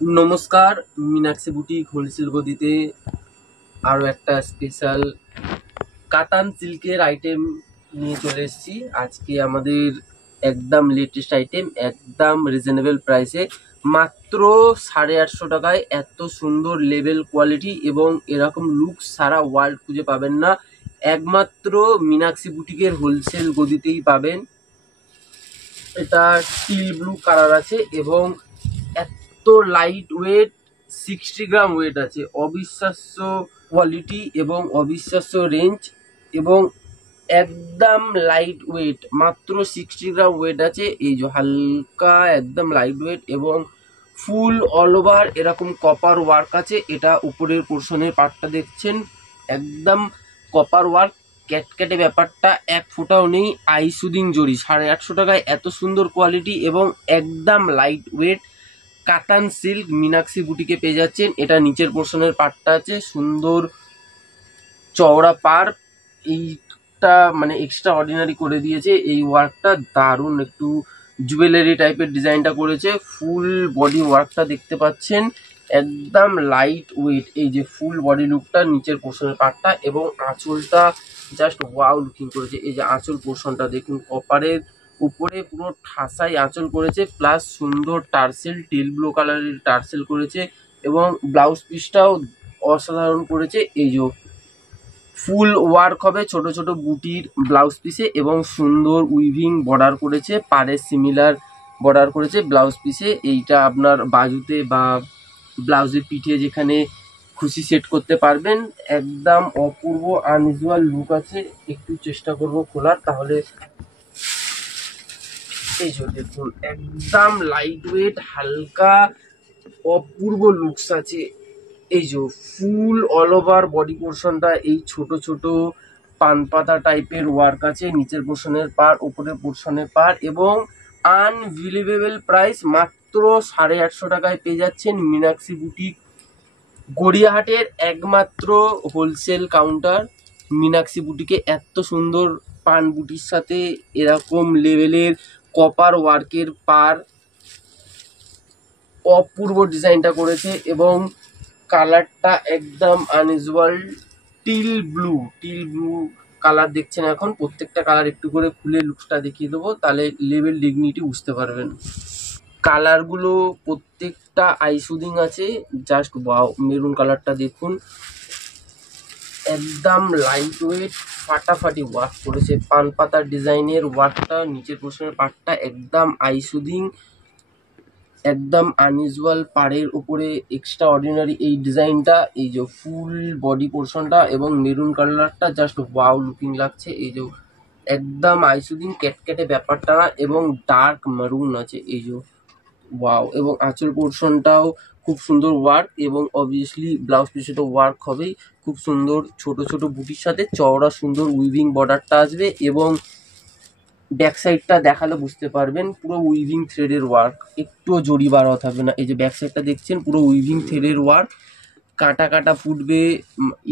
নমস্কার, Meenakshi boutique wholesale গদিতে আরও একটা স্পেশাল কাতান সিল্কের আইটেম নিয়ে চলে এসেছি। আজকে আমাদের একদম লেটেস্ট আইটেম, একদম রিজনেবল প্রাইসে, মাত্র 850 টাকায় এত সুন্দর লেভেল কোয়ালিটি এবং এরকম লুক সারা ওয়ার্ল্ড খুঁজে পাবেন না, একমাত্র মীনাক্ষী বুটিকের হোলসেল গদিতেই পাবেন। এটা টিল ব্লু কালার আছে এবং এত লাইট ওয়েট, 60 গ্রাম ওয়েট আছে, অবিশ্বাস্য কোয়ালিটি এবং অবিশ্বাস্য রেঞ্জ এবং একদম লাইট ওয়েট, মাত্র 60 গ্রাম ওয়েট আছে। এই যে হালকা একদম লাইট ওয়েট এবং ফুল অল ওভার এরকম কপার ওয়ার্ক আছে। এটা উপরের পোর্শনের পার্টটা দেখছেন, একদম কপার ওয়ার্ক, ক্যাটক্যাটে ব্যাপারটা এক ফোঁটাও নেই। আই সুদিং জরি, 850 টাকায় এত সুন্দর কোয়ালিটি এবং একদম লাইট ওয়েট কাতান সিল্ক মীনাক্ষী বুটিকে পেয়ে যাচ্ছেন। এটা নিচের পোর্শনের পার্টটা আছে, সুন্দর চওড়া পার, এইটা মানে এক্সট্রা অর্ডিনারি করে দিয়েছে এই ওয়ার্কটা, দারুণ একটু জুয়েলারি টাইপের ডিজাইনটা করেছে। ফুল বডি ওয়ার্কটা দেখতে পাচ্ছেন, একদম লাইট ওয়েট। এই যে ফুল বডি লুকটা, নিচের পোর্শনের পার্টটা এবং আঁচলটা জাস্ট ওয়াও লুকিং করেছে। এই যে আঁচল পোর্শনটা দেখুন, কপারের উপরে পুরো ঠাসাই আঁচল করেছে, প্লাস সুন্দর টার্সেল, টিল ব্লু কালারের টার্সেল করেছে এবং ব্লাউজ পিসটাও অসাধারণ করেছে। এই যে ফুল ওয়ার্ক হবে ছোট ছোট বুটির ব্লাউজ পিসে এবং সুন্দর উইভিং বর্ডার করেছে, পাড়ে সিমিলার বর্ডার করেছে ব্লাউজ পিসে। এইটা আপনার বাজুতে বা ব্লাউজের পিঠে যেখানে খুশি সেট করতে পারবেন। একদম অপূর্ব আনইউজুয়াল লুক আছে। একটু চেষ্টা করব খোলার, তাহলে এই যে দেখুন, একদম লাইট ওয়েট, হালকা অপূর্ব লুকস আছে। এই যে ফুল অল ওভার বডি পোর্শনটা এই ছোট ছোট পান পাতা টাইপের ওয়ার্ক আছে, নিচের পোর্শনের পার, উপরের পোর্শনের পার এবং আনবিলিভেবল প্রাইস, মাত্র 850 টাকায় পেয়ে যাচ্ছেন মীনাক্ষী বুটিক গড়িয়াহাটের একমাত্র হোলসেল কাউন্টার। মীনাক্ষী বুটিকে এত সুন্দর পান বুটির সাথে এরকম লেভেলের কপার ওয়ার্কের পার, অপূর্ব ডিজাইনটা করেছে এবং কালারটা একদম আনইউজুয়াল টিল ব্লু কালার দেখছেন। এখন প্রত্যেকটা কালার একটু করে খুলে লুকসটা দেখিয়ে দেবো, তাহলে লেভেল ডিগনিটি বুঝতে পারবেন। কালারগুলো প্রত্যেকটা আইসুদিং আছে, জাস্ট ওয়াও। মেরুন কালারটা দেখুন, একদম লাইট ওয়েট, ফাটাফাটি ওয়ার্ক করেছে, পান পাতার ডিজাইনের ওয়ার্কটা, নিচের পোর্শনের পার্টটা একদম আইসুদিং, একদম আনইউজুয়াল পাড়ের উপরে এক্সট্রা অর্ডিনারি এই ডিজাইনটা। এই যে ফুল বডি পোর্শনটা এবং মেরুন কালারটা জাস্ট ওয়াও লুকিং লাগছে। এই যে একদম আইসুদিং ক্যাটক্যাটে ব্যাপারটা এবং ডার্ক মারুন আছে। এই যে ওয়াও, এবং আঁচল পোর্শনটাও খুব সুন্দর ওয়ার্ক এবং অবভিয়াসলি ব্লাউজ পিসে তো ওয়ার্ক হবেই। খুব সুন্দর ছোট ছোট বুটির সাথে চওড়া সুন্দর উইভিং বর্ডারটা আসবে এবং ব্যাক সাইডটা দেখালে বুঝতে পারবেন, পুরো উইভিং থ্রেডের ওয়ার্ক, একটুও জড়ি বাড়ানো থাকবে না। এই যে ব্যাক সাইডটা দেখছেন, পুরো উইভিং থ্রেডের ওয়ার্ক, কাটা কাটা ফুটবে,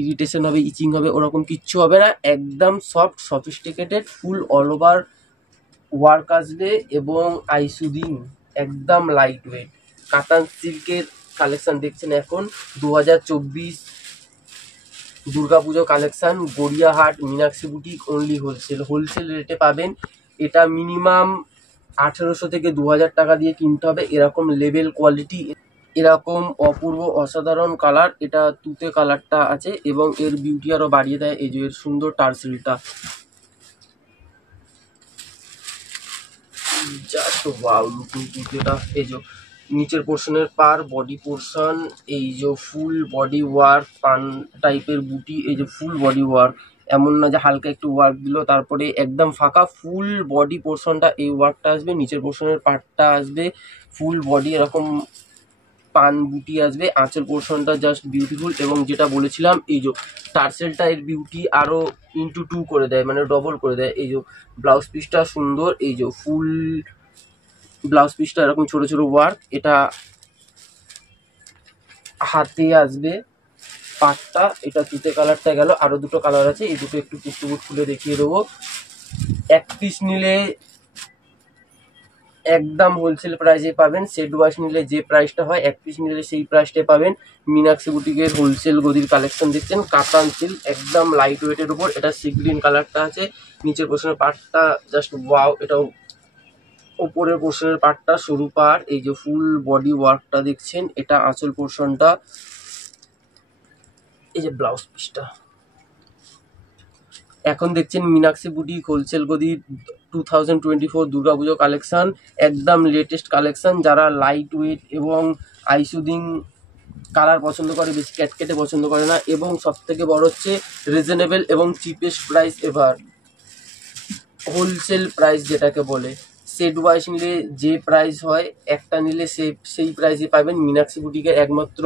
ইরিটেশন হবে, ইচিং হবে, ওরকম কিচ্ছু হবে না। একদম সফট সফিস্টিকেটেড ফুল অল ওভার ওয়ার্ক আসবে এবং আইসুদিং, একদম লাইট ওয়েট কাতান সিল্কের কালেকশন দেখছেন। এখন 2024 Durga Puja collection, Gariahat Meenakshi boutique only wholesale রেটে পাবেন। এটা মিনিমাম 1800 থেকে 2000 টাকা দিয়ে কিনতে হবে। এরকম লেভেল কোয়ালিটি, এরকম অপূর্ব অসাধারণ কালার, এটা তুতে কালারটা আছে এবং এর বিউটি আরো বাড়িয়ে দেয় এই যে এর সুন্দর টার্সেলটা, জাস্ট ওয়াও লুকিং তুতেটা। এই যে নিচের পোর্শনের পার, বডি পোর্শন, এই যে ফুল বডি ওয়ার্ক, পান টাইপের বুটি, এই যে ফুল বডি ওয়ার্ক, এমন না যে হালকা একটু ওয়ার্ক দিল তারপরে একদম ফাঁকা, ফুল বডি পোর্শনটা এই ওয়ার্কটা আসবে, নিচের পোর্শনের পার্টটা আসবে ফুল বডি এরকম পান বুটি আসবে, আঁচল পোর্শনটা জাস্ট বিউটিফুল। এবং যেটা বলেছিলাম, এই যে টার্সেলটা এর বিউটি আরো ইন্টু 2 করে দেয়, মানে ডবল করে দেয়। এই যে ব্লাউজ পিসটা সুন্দর, এই যে ফুল ব্লাউজ পিসটা এরকম ছোট ছোট ওয়ার্ক, এটা হাতে আসবে পাটটা, এটা তুতে কালারটা গেল, আরো দুটো কালার আছে, এই দুটো একটু পুটুপুট খুলে দেখিয়ে দেবো। এক পিস নিলে একদম হোলসেল প্রাইসে পাবেন। সেট ওয়াইজ নিলে যে প্রাইসটা হয়, এক পিস নিলে সেই প্রাইসটাই পাবেন। মীনাক্ষী বুটিকের হোলসেল গদির কালেকশন দেখছেন, কাতান সিল্ক, একদম লাইট ওয়েটের উপর। এটা সি গ্রিন কালারটা আছে, নিচের পোর্শনের পার্টটা জাস্ট ওয়াও। এটাও ওপরের পোর্শনের পার্টটা সরু পাড়, এই যে ফুল বডি ওয়ার্কটা দেখছেন, এটা আঁচল পোর্শনটা, এই যে ব্লাউজ পিসটা। এখন দেখছেন মীনাক্ষী বুটিক হোলসেল গদি 2024 দুর্গাপুজো কালেকশন, একদম লেটেস্ট কালেকশন। যারা লাইট ওয়েট এবং আইসুদিং কালার পছন্দ করে, বেশি ক্যাটকেটে পছন্দ করে না, এবং সব থেকে বড় হচ্ছে রিজনেবল এবং cheapest price ever, wholesale price যেটাকে বলে। সেট ওয়াইজ নিলে যে প্রাইস হয়, একটা নিলে সেই প্রাইসে পাবেন। মীনাক্ষী বুটিকের একমাত্র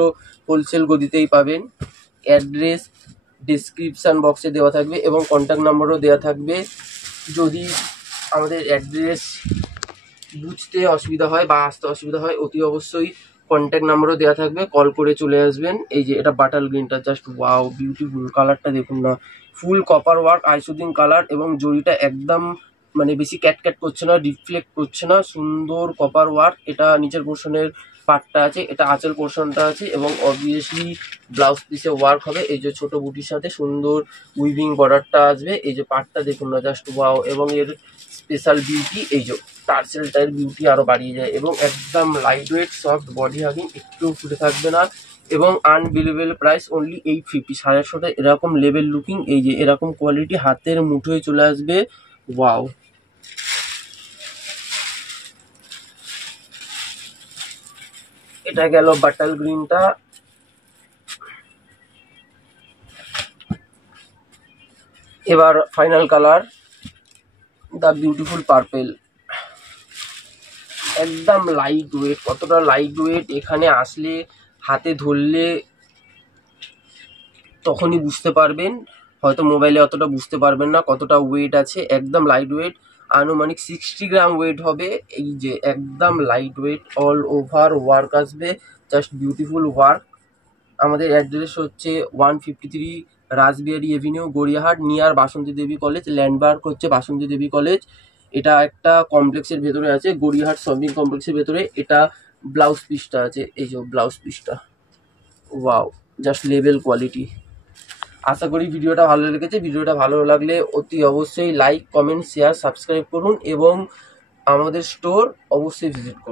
হোলসেল গদিতেই পাবেন। অ্যাড্রেস ডিসক্রিপশান বক্সে দেওয়া থাকবে এবং কন্ট্যাক্ট নাম্বারও দেওয়া থাকবে। যদি আমাদের অ্যাড্রেস বুঝতে অসুবিধা হয় বা আসতে অসুবিধা হয়, অতি অবশ্যই কন্ট্যাক্ট নাম্বারও দেওয়া থাকবে, কল করে চলে আসবেন। এই যে এটা বাটাল গ্রিনটা, জাস্ট ওয়াও বিউটিফুল কালারটা দেখুন না, ফুল কপার ওয়ার্ক আইসুদিং কালার, এবং জরিটা একদম মানে বেশি ক্যাট করছে না, রিফ্লেক্ট করছে না, সুন্দর কপার ওয়ার্ক। এটা নিচের পোর্শনের পার্টটা আছে, এটা আঁচল পোর্শনটা আছে, এবং অবভিয়াসলি ব্লাউজ পিসে ওয়ার্ক হবে। এই যে ছোট বুটির সাথে সুন্দর উইভিং বর্ডারটা আসবে। এই যে পার্টটা দেখুন না, জাস্ট ওয়াও। এবং এর স্পেশাল বিউটি এই যে টার্সেলটার বিউটি আরো বাড়িয়ে যায়, এবং একদম light weight soft body hugging, একটু ফুটে থাকবে না, এবং আনবিলিভেবল প্রাইস অনলি 850, 850 এরকম লেভেল লুকিং। এই যে এরকম কোয়ালিটি হাতের মুঠোয় চলে আসবে, ওয়াও। এটা গেল বাটাল গ্রিনটা। এবার final colour, the beautiful purple, একদম লাইট ওয়েট। কতটা লাইট ওয়েট এখানে আসলে হাতে ধরলে তখনই বুঝতে পারবেন, হয়তো মোবাইলে অতটা বুঝতে পারবেন না কতটা ওয়েট আছে। একদম লাইট ওয়েট, আনুমানিক 60 গ্রাম ওয়েট হবে। এই যে একদম light weight, all over work আসবে, জাস্ট বিউটিফুল ওয়ার্ক। আমাদের অ্যাড্রেস হচ্ছে 153 রাসবিহারি এভিনিউ, গড়িয়াহাট, নিয়ার বাসন্তী দেবী কলেজ। ল্যান্ডমার্ক হচ্ছে বাসন্তী দেবী কলেজ। এটা একটা কমপ্লেক্সের ভেতরে আছে, গড়িয়াহাট শপিং কমপ্লেক্সের ভেতরে। এটা ব্লাউজ পিসটা আছে, এই যে ব্লাউজ পিসটা, ওয়াও, জাস্ট লেভেল কোয়ালিটি। আশা করি ভিডিওটা ভালো লেগেছে। ভিডিওটা ভালো লাগলে অতি অবশ্যই লাইক, কমেন্ট, শেয়ার, সাবস্ক্রাইব করুন, এবং আমাদের স্টোর অবশ্যই ভিজিট করুন।